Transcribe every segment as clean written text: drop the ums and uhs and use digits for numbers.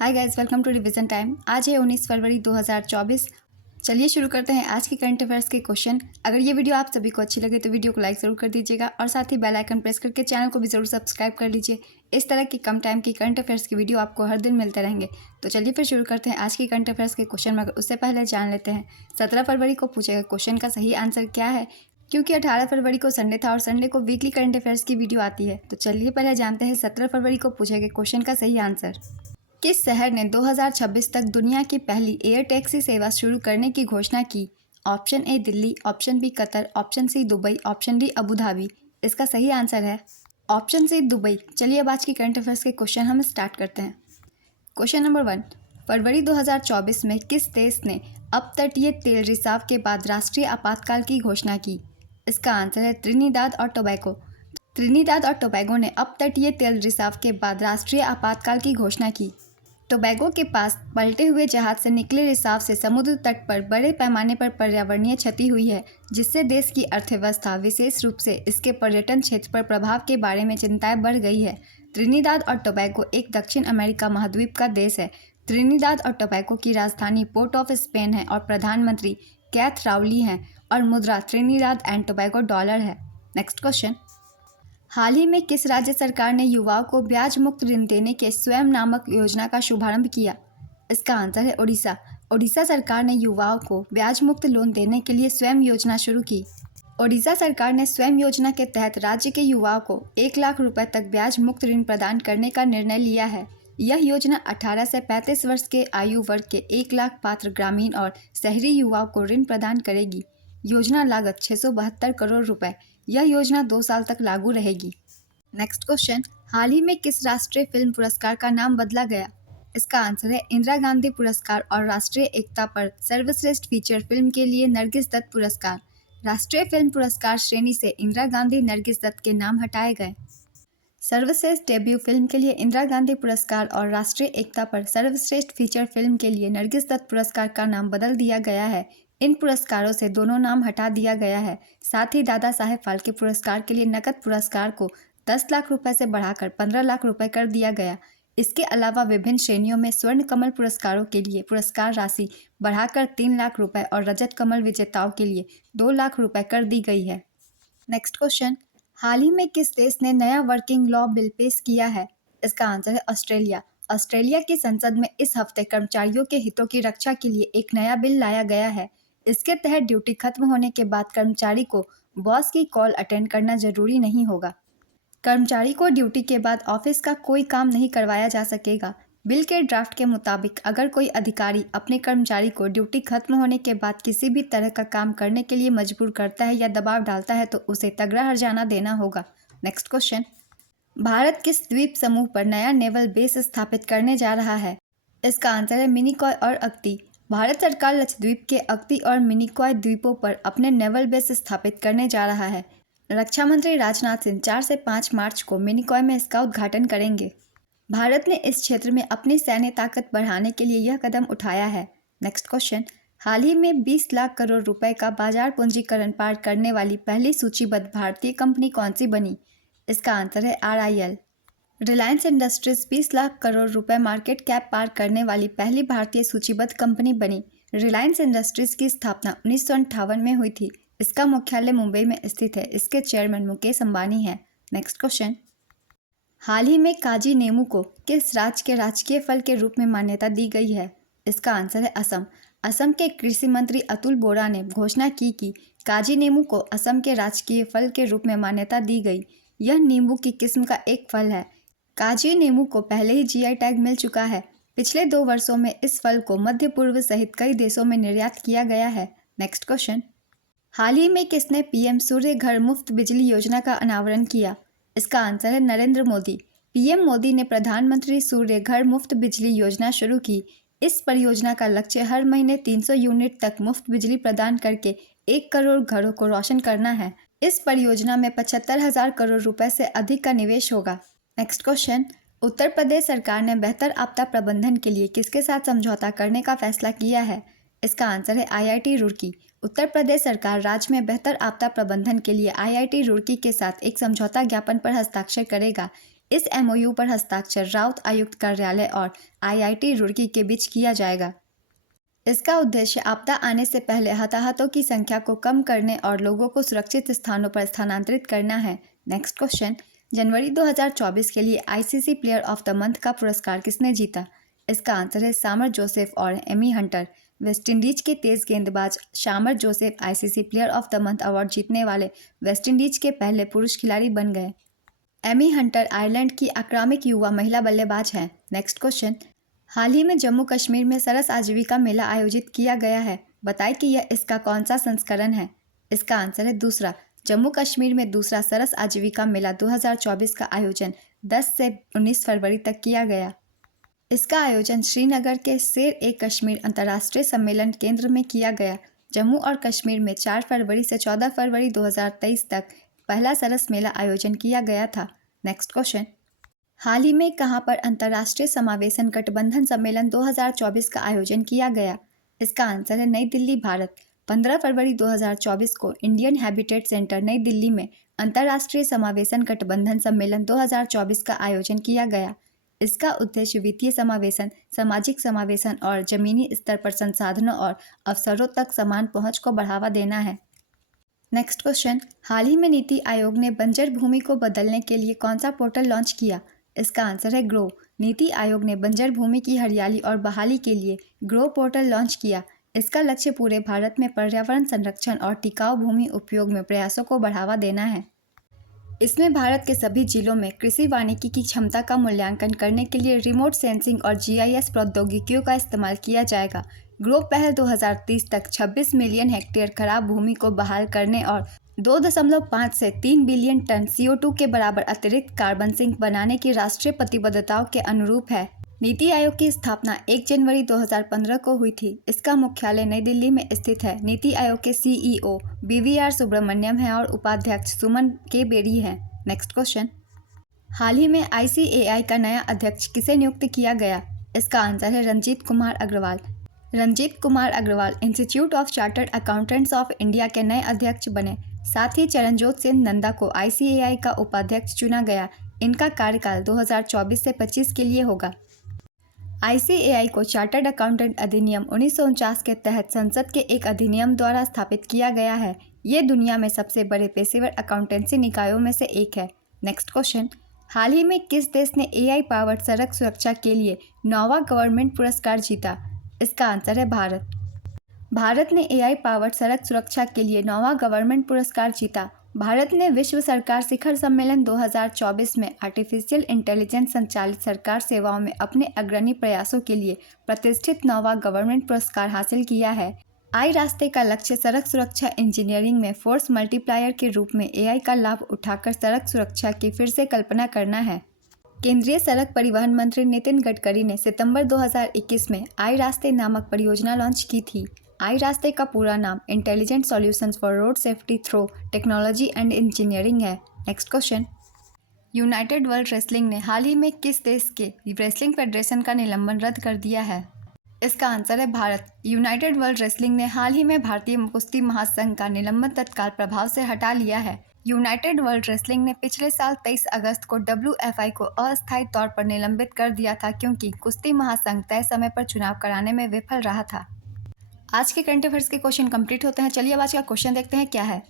Hi guys, welcome to revision time. आज है 19 फरवरी 2024। चलिए शुरू करते हैं आज के करंट अफेयर्स के क्वेश्चन। अगर ये वीडियो आप सभी को अच्छी लगे तो वीडियो को लाइक ज़रूर कर दीजिएगा और साथ ही बेल आइकन प्रेस करके चैनल को भी ज़रूर सब्सक्राइब कर लीजिए। इस तरह की कम टाइम की करंट अफेयर्स की वीडियो आपको हर दिन मिलते रहेंगे। तो चलिए फिर शुरू करते हैं आज की करंट अफेयर्स के क्वेश्चन, मगर उससे पहले जान लेते हैं 17 फरवरी को पूछे गए क्वेश्चन का सही आंसर क्या है, क्योंकि 18 फरवरी को संडे था और संडे को वीकली करंट अफेयर्स की वीडियो आती है। तो चलिए पहले जानते हैं 17 फरवरी को पूछे गए क्वेश्चन का सही आंसर। किस शहर ने 2026 तक दुनिया की पहली एयर टैक्सी सेवा शुरू करने की घोषणा की? Option A Delhi, option B Qatar, option C Dubai, option D Abu Dhabi. इसका सही आंसर है ऑप्शन सी दुबई। चलिए अब आज की करंट अफेयर्स के क्वेश्चन हम स्टार्ट करते हैं। क्वेश्चन नंबर 1, फरवरी 2024 में किस देश ने अपतटीय तेल रिसाव के बाद राष्ट्रीय आपातकाल की घोषणा की? इसका आंसर है त्रिनिदाद और टोबैगो। त्रिनिदाद और टोबैगो ने अपतटीय तेल रिसाव के बाद राष्ट्रीय आपातकाल की घोषणा की। टोबैगो के पास पलटे हुए जहाज से निकले रिसाव से समुद्र तट पर बड़े पैमाने पर पर्यावरणीय क्षति हुई है, जिससे देश की अर्थव्यवस्था, विशेष रूप से इसके पर्यटन क्षेत्र पर प्रभाव के बारे में चिंताएं बढ़ गई है। त्रिनिदाद और टोबैगो एक दक्षिण अमेरिका महाद्वीप का देश है। त्रिनिदाद और टोबैगो की राजधानी पोर्ट ऑफ स्पेन है और प्रधानमंत्री कैथ राउली हैं और मुद्रा त्रिनिदाद एंड टोबैगो डॉलर है। नेक्स्ट क्वेश्चन, हाल ही में किस राज्य सरकार ने युवाओं को ब्याज मुक्त ऋण देने के स्वयं नामक योजना का शुभारंभ किया? इसका आंसर है ओडिशा। ओडिशा सरकार ने युवाओं को ब्याज मुक्त लोन देने के लिए स्वयं योजना शुरू की। ओडिशा सरकार ने स्वयं योजना के तहत राज्य के युवाओं को 1 लाख रुपए तक ब्याज मुक्त ऋण प्रदान करने का निर्णय लिया है। यह योजना 18 से 35 वर्ष के आयु वर्ग के 1 लाख पात्र ग्रामीण और शहरी युवाओं को ऋण प्रदान करेगी। योजना लागत 672 करोड़ रुपए। यह योजना 2 साल तक लागू रहेगी। नेक्स्ट क्वेश्चन, हाल ही में किस राष्ट्रीय फिल्म पुरस्कार का नाम बदला गया? इसका आंसर है इंदिरा गांधी पुरस्कार और राष्ट्रीय एकता पर सर्वश्रेष्ठ फीचर फिल्म के लिए नरगिस दत्त पुरस्कार। राष्ट्रीय फिल्म पुरस्कार श्रेणी से इंदिरा गांधी नरगिस दत्त के नाम हटाए गए। सर्वश्रेष्ठ डेब्यू फिल्म के लिए इंदिरा गांधी पुरस्कार और राष्ट्रीय एकता पर सर्वश्रेष्ठ फीचर फिल्म के लिए नरगिस दत्त पुरस्कार का नाम बदल दिया गया है। इन पुरस्कारों से दोनों नाम हटा दिया गया है। साथ ही दादा साहेब फाल्के पुरस्कार के लिए नकद पुरस्कार को 10 लाख रुपए से बढ़ाकर 15 लाख रुपए कर दिया गया। इसके अलावा विभिन्न श्रेणियों में स्वर्ण कमल पुरस्कारों के लिए पुरस्कार राशि बढ़ाकर 3 लाख रुपए और रजत कमल विजेताओं के लिए 2 लाख रुपए कर दी गई है। नेक्स्ट क्वेश्चन, हाल ही में किस देश ने नया वर्किंग लॉ बिल पेश किया है? इसका आंसर है ऑस्ट्रेलिया। ऑस्ट्रेलिया की संसद में इस हफ्ते कर्मचारियों के हितों की रक्षा के लिए एक नया बिल लाया गया है। इसके तहत ड्यूटी खत्म होने के बाद कर्मचारी को बॉस की कॉल अटेंड करना जरूरी नहीं होगा। कर्मचारी को ड्यूटी के बाद ऑफिस का कोई काम नहीं करवाया जा सकेगा। बिल के ड्राफ्ट के मुताबिक अगर कोई अधिकारी अपने कर्मचारी को ड्यूटी खत्म होने के बाद किसी भी तरह का काम करने के लिए मजबूर करता है या दबाव डालता है तो उसे तगड़ा हर्जाना देना होगा। नेक्स्ट क्वेश्चन, भारत किस द्वीप समूह पर नया नेवल बेस स्थापित करने जा रहा है? इसका आंसर है मिनिकॉय और अक्ती। भारत सरकार लक्षद्वीप के अक्ती और मिनिकॉय द्वीपों पर अपने नेवल बेस स्थापित करने जा रहा है। रक्षा मंत्री राजनाथ सिंह 4 से 5 मार्च को मिनिकॉय में इसका उद्घाटन करेंगे। भारत ने इस क्षेत्र में अपनी सैन्य ताकत बढ़ाने के लिए यह कदम उठाया है। नेक्स्ट क्वेश्चन, हाल ही में 20 लाख करोड़ रुपए का बाजार पूंजीकरण पार करने वाली पहली सूचीबद्ध भारतीय कंपनी कौन सी बनी? इसका आंसर है RIL। रिलायंस इंडस्ट्रीज 20 लाख करोड़ रुपए मार्केट कैप पार करने वाली पहली भारतीय सूचीबद्ध कंपनी बनी। रिलायंस इंडस्ट्रीज की स्थापना 1958 में हुई थी। इसका मुख्यालय मुंबई में स्थित है। इसके चेयरमैन मुकेश अंबानी हैं। नेक्स्ट क्वेश्चन, हाल ही में काजी नींबू को किस राज्य के राजकीय फल के रूप में मान्यता दी गई है? इसका आंसर है असम। असम के कृषि मंत्री अतुल बोरा ने घोषणा की कि काजी नींबू को असम के राजकीय फल के रूप में मान्यता दी गई। यह नींबू की किस्म का एक फल है। काजी नींबू को पहले ही GI टैग मिल चुका है। पिछले 2 वर्षों में इस फल को मध्य पूर्व सहित कई देशों में निर्यात किया गया है। नेक्स्ट क्वेश्चन, हाल ही में किसने PM सूर्य घर मुफ्त बिजली योजना का अनावरण किया? इसका आंसर है नरेंद्र मोदी। PM मोदी ने प्रधानमंत्री सूर्य घर मुफ्त बिजली योजना शुरू की। इस परियोजना का लक्ष्य हर महीने 300 यूनिट तक मुफ्त बिजली प्रदान करके 1 करोड़ घरों को रोशन करना है। इस परियोजना में 75,000 करोड़ रुपए से अधिक का निवेश होगा। नेक्स्ट क्वेश्चन, उत्तर प्रदेश सरकार ने बेहतर आपदा प्रबंधन के लिए किसके साथ समझौता करने का फैसला किया है? इसका आंसर है IIT रुड़की। उत्तर प्रदेश सरकार राज्य में बेहतर आपदा प्रबंधन के लिए IIT रुड़की के साथ एक समझौता ज्ञापन पर हस्ताक्षर करेगा। इस MOU पर हस्ताक्षर राउत आयुक्त कार्यालय और IIT रुड़की के बीच किया जाएगा। इसका उद्देश्य आपदा आने से पहले हताहतों की संख्या को कम करने और लोगों को सुरक्षित स्थानों पर स्थानांतरित करना है। नेक्स्ट क्वेश्चन, जनवरी 2024 के लिए ICC player of the month का पुरस्कार किसने जीता? इसका आंसर है शामर जोसेफ और एमी हंटर। वेस्टइंडीज के तेज गेंदबाज Shamar Joseph ICC player of the month award जीतने वाले वेस्टइंडीज के पहले पुरुष खिलाड़ी बन गए। एमी हंटर आयरलैंड की आक्रामक युवा महिला बल्लेबाज हैं। नेक्स्ट क्वेश्चन, हाल ही में जम्मू कश्मीर में सरस आजीविका मेला आयोजित किया गया है। बताएं कि यह इसका कौन सा संस्करण है? इसका आंसर है दूसरा। जम्मू कश्मीर में दूसरा सरस आजीविका मेला 2024 का आयोजन 10 से 19 फरवरी तक किया गया। इसका आयोजन श्रीनगर के शेर-ए-कश्मीर अंतर्राष्ट्रीय सम्मेलन केंद्र में किया गया। जम्मू और कश्मीर में 4 फरवरी से 14 फरवरी 2023 तक पहला सरस मेला आयोजन किया गया था। नेक्स्ट क्वेश्चन, हाल ही में कहां पर अंतर्राष्ट्रीय समावेशन गठबंधन सम्मेलन 2024 का आयोजन किया गया? इसका आंसर है नई दिल्ली, भारत। 15 फरवरी 2024 को इंडियन हैबिटेट सेंटर नई दिल्ली में अंतर्राष्ट्रीय समावेशन गठबंधन सम्मेलन 2024 का आयोजन किया गया। इसका उद्देश्य वित्तीय समावेशन, सामाजिक समावेशन और जमीनी स्तर पर संसाधनों और अवसरों तक समान पहुंच को बढ़ावा देना है। नेक्स्ट क्वेश्चन, हाल ही में नीति आयोग ने बंजर भूमि को बदलने के लिए कौन सा पोर्टल लॉन्च किया? इसका आंसर है ग्रो। नीति आयोग ने बंजर भूमि की हरियाली और बहाली के लिए ग्रो पोर्टल लॉन्च किया। इसका लक्ष्य पूरे भारत में पर्यावरण संरक्षण और टिकाऊ भूमि उपयोग में प्रयासों को बढ़ावा देना है। इसमें भारत के सभी जिलों में कृषि वानिकी की क्षमता का मूल्यांकन करने के लिए रिमोट सेंसिंग और GIS प्रौद्योगिकियों का इस्तेमाल किया जाएगा। ग्रो पहल 2030 तक 26 मिलियन हेक्टेयर खराब भूमि को बहाल करने और 2.5 से 3 बिलियन टन CO2 के बराबर अतिरिक्त कार्बन सिंक बनाने की राष्ट्रीय प्रतिबद्धताओं के अनुरूप है। नीति आयोग की स्थापना 1 जनवरी 2015 को हुई थी। इसका मुख्यालय नई दिल्ली में स्थित है। नीति आयोग के CEO BVR सुब्रमण्यम है और उपाध्यक्ष सुमन के बेरी है। नेक्स्ट क्वेश्चन, हाल ही में ICAI का नया अध्यक्ष किसे नियुक्त किया गया? इसका आंसर है Ranjit Kumar Agarwal. Ranjit Kumar Agarwal institute of chartered accountants of India के नए अध्यक्ष बने। साथ ही चरणजोत सिंह नंदा को ICAI का उपाध्यक्ष चुना गया। इनका कार्यकाल 2024 से 25 के लिए होगा। ICAI को चार्टर्ड अकाउंटेंट अधिनियम 1949 के तहत संसद के एक अधिनियम द्वारा स्थापित किया गया है। ये दुनिया में सबसे बड़े पेशेवर अकाउंटेंसी निकायों में से एक है। नेक्स्ट क्वेश्चन, हाल ही में किस देश ने AI पावर्ड सड़क सुरक्षा के लिए 9वां गवर्नमेंट पुरस्कार जीता? इसका आंसर है भारत। भारत ने AI पावर्ड सड़क सुरक्षा के लिए 9वां गवर्नमेंट पुरस्कार जीता। भारत ने विश्व सरकार शिखर सम्मेलन 2024 में आर्टिफिशियल इंटेलिजेंस संचालित सरकार सेवाओं में अपने अग्रणी प्रयासों के लिए प्रतिष्ठित 9वां गवर्नमेंट पुरस्कार हासिल किया है। आई रास्ते का लक्ष्य सड़क सुरक्षा इंजीनियरिंग में फोर्स मल्टीप्लायर के रूप में AI का लाभ उठाकर सड़क सुरक्षा की फिर से कल्पना करना है। केंद्रीय सड़क परिवहन मंत्री नितिन गडकरी ने सितंबर 2021 में आई रास्ते नामक परियोजना लॉन्च की थी। आई रास्ते का पूरा नाम intelligent solutions for road safety through technology and engineering है। Next question, United World Wrestling ने हाल ही में किस देश के रेसलिंग फेडरेशन का निलंबन रद्द कर दिया है? इसका आंसर है भारत। यूनाइटेड वर्ल्ड रेसलिंग ने हाल ही में भारतीय कुश्ती महासंघ का निलंबन तत्काल प्रभाव से हटा लिया है। यूनाइटेड वर्ल्ड रेसलिंग ने पिछले साल 23 अगस्त को WFI को अस्थायी तौर पर निलंबित कर दिया था क्योंकि कुश्ती महासंघ तय समय पर चुनाव कराने में विफल रहा था। आज के करंट अफेयर्स के क्वेश्चन कंप्लीट होते हैं। चलिए अब आज का क्वेश्चन देखते हैं क्या है।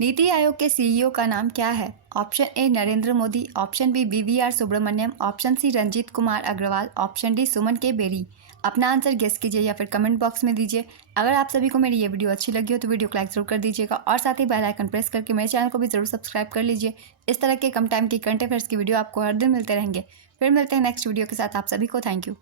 नीति आयोग के CEO का नाम क्या है? Option A Narendra Modi, option B BVR Subramanyam, option C Ranjit Kumar Agarwal, option D Suman K Berry. अपना आंसर गेस कीजिए या फिर कमेंट बॉक्स में दीजिए। अगर आप सभी को मेरी ये वीडियो अच्छी लगी हो तो वीडियो को लाइक जरूर कर दीजिएगा और साथ ही बेल आइकन प्रेस करके मेरे चैनल को भी जरूर सब्सक्राइब कर लीजिए। इस तरह के कम टाइम की करंट अफेयर्स की वीडियो आपको हर दिन मिलते रहेंगे। फिर मिलते हैं नेक्स्ट वीडियो के साथ। आप सभी को थैंक यू।